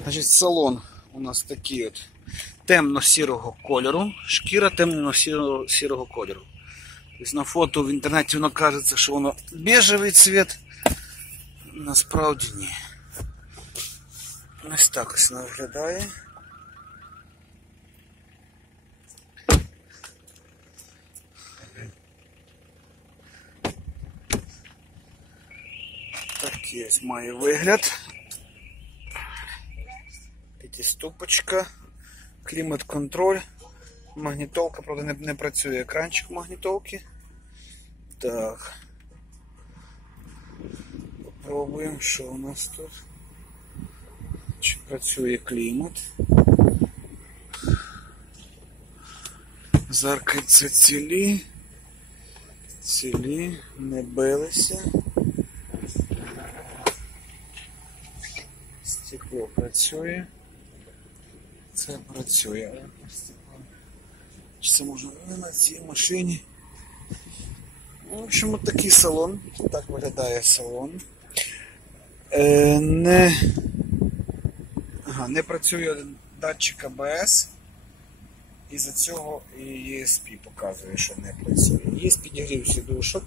Значить, салон у нас такий от темно-сірого кольору, шкіра темно-сірого кольору. Тобто на фото в інтернеті воно кажеться, що воно бежевий цвіт. Насправді ні. Ось так ось воно виглядає. Такий ось має вигляд. П'ятиступочка, клімат-контроль, магнітолка, правда, не, не працює екранчик магнітолки. Так. Попробуємо, що у нас тут. Чи працює клімат. Зеркальце цілі. Цілі, не билися. Стекло працює. Це працює. Чи це можна не на цій машині? Ну, В общем, от такий салон. Так виглядає салон. Е, не... Ага, не працює датчик АБС. І за цього і ESP показує, що не працює. Є підігрів сідушок.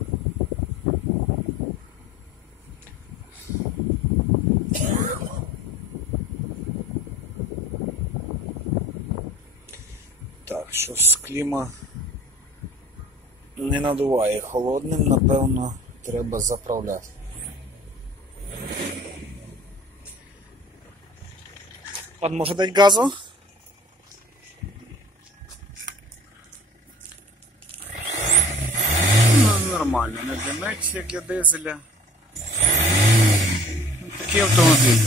Так, що з кліма не надуває холодним, напевно, треба заправляти. Пан може дати газу? Ну, нормально, не димить, як для дизеля. Такий автомобіль.